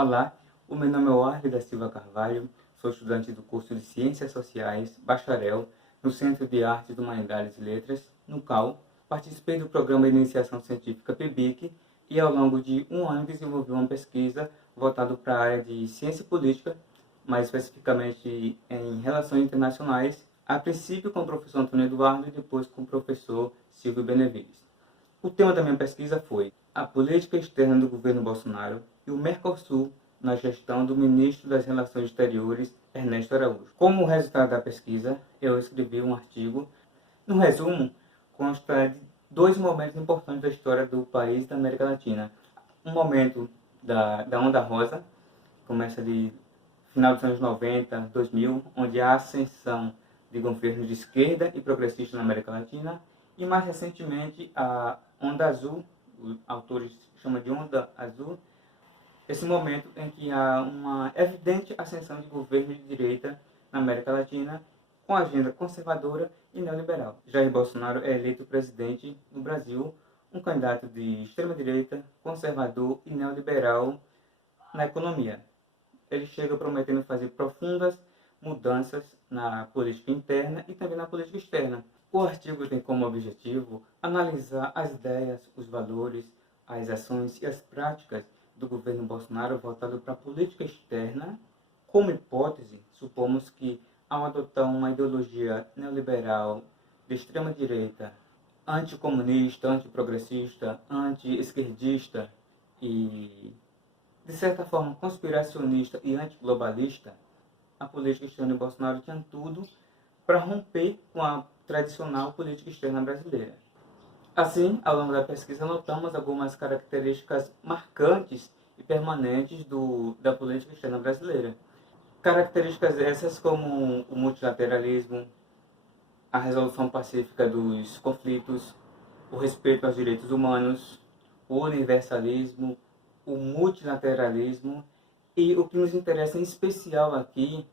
Olá, o meu nome é Warley da Silva Carvalho, sou estudante do curso de Ciências Sociais, bacharel, no Centro de Artes, Humanidades e Letras, no CAU. Participei do programa de Iniciação Científica PIBIC e ao longo de um ano desenvolvi uma pesquisa voltada para a área de Ciência Política, mais especificamente em Relações Internacionais, a princípio com o professor Antônio Eduardo e depois com o professor Silvio Benevides. O tema da minha pesquisa foi a política externa do governo Bolsonaro e o Mercosul na gestão do ministro das Relações Exteriores, Ernesto Araújo. Como resultado da pesquisa, eu escrevi um artigo. No resumo, consta de dois momentos importantes da história do país da América Latina. Um momento da Onda Rosa, começa de final dos anos 90, 2000, onde há ascensão de governos de esquerda e progressistas na América Latina, e mais recentemente a Onda Azul, os autores chamam de Onda Azul, esse momento em que há uma evidente ascensão de governos de direita na América Latina com agenda conservadora e neoliberal. Jair Bolsonaro é eleito presidente no Brasil, um candidato de extrema-direita, conservador e neoliberal na economia. Ele chega prometendo fazer profundas mudanças na política interna e também na política externa. O artigo tem como objetivo analisar as ideias, os valores, as ações e as práticas do governo Bolsonaro voltado para a política externa. Como hipótese, supomos que ao adotar uma ideologia neoliberal de extrema-direita, anticomunista, antiprogressista, anti-esquerdista e, de certa forma, conspiracionista e antiglobalista, a política externa de Bolsonaro tinha tudo para romper com a tradicional política externa brasileira. Assim, ao longo da pesquisa, notamos algumas características marcantes e permanentes da política externa brasileira. Características essas como o multilateralismo, a resolução pacífica dos conflitos, o respeito aos direitos humanos, o universalismo, o multilateralismo e o que nos interessa em especial aqui,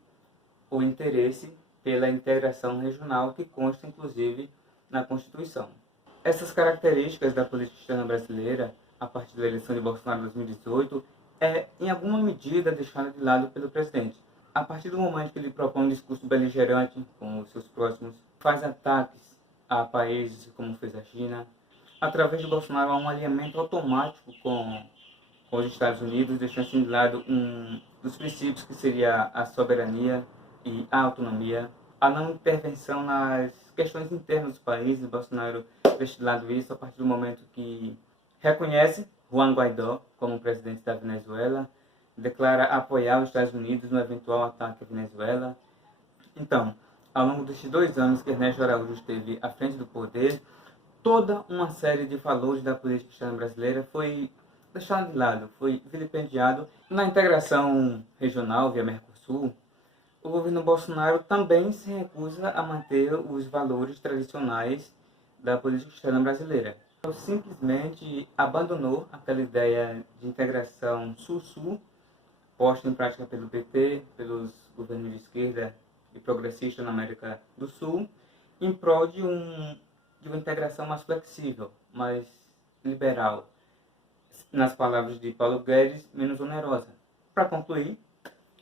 o interesse pela integração regional que consta inclusive na Constituição. Essas características da política externa brasileira, a partir da eleição de Bolsonaro em 2018, em alguma medida deixada de lado pelo presidente. A partir do momento que ele propõe um discurso beligerante com os seus próximos, faz ataques a países como fez a China, através de Bolsonaro há um alinhamento automático com os Estados Unidos, deixando de lado um dos princípios que seria a soberania e a autonomia, a não intervenção nas questões internas dos países. Bolsonaro deixa de lado isso a partir do momento que reconhece Juan Guaidó como presidente da Venezuela, declara apoiar os Estados Unidos no eventual ataque à Venezuela. Então, ao longo desses 2 anos que Ernesto Araújo esteve à frente do poder, toda uma série de valores da política externa brasileira foi deixado de lado, foi vilipendiado. Na integração regional via Mercosul, o governo Bolsonaro também se recusa a manter os valores tradicionais da política externa brasileira. Ele simplesmente abandonou aquela ideia de integração sul-sul, posta em prática pelo PT, pelos governos de esquerda e progressista na América do Sul, em prol de uma integração mais flexível, mais liberal, nas palavras de Paulo Guedes, menos onerosa. Para concluir,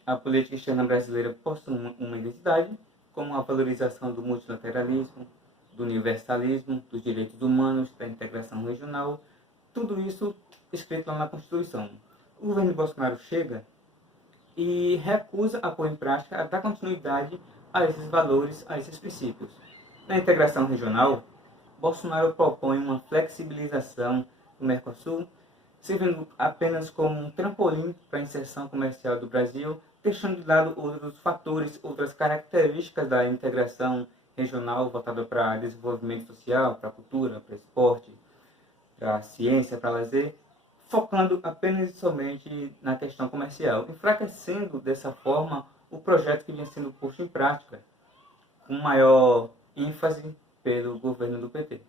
a política externa brasileira possui uma identidade, como a valorização do multilateralismo, do universalismo, dos direitos humanos, da integração regional, tudo isso escrito lá na Constituição. O governo Bolsonaro chega e recusa a pôr em prática, a dar continuidade a esses valores, a esses princípios. Na integração regional, Bolsonaro propõe uma flexibilização do Mercosul, servindo apenas como um trampolim para a inserção comercial do Brasil, deixando de lado outros fatores, outras características da integração regional voltada para desenvolvimento social, para cultura, para esporte, para ciência, para lazer, focando apenas e somente na questão comercial, enfraquecendo dessa forma o projeto que vinha sendo posto em prática, com maior ênfase pelo governo do PT.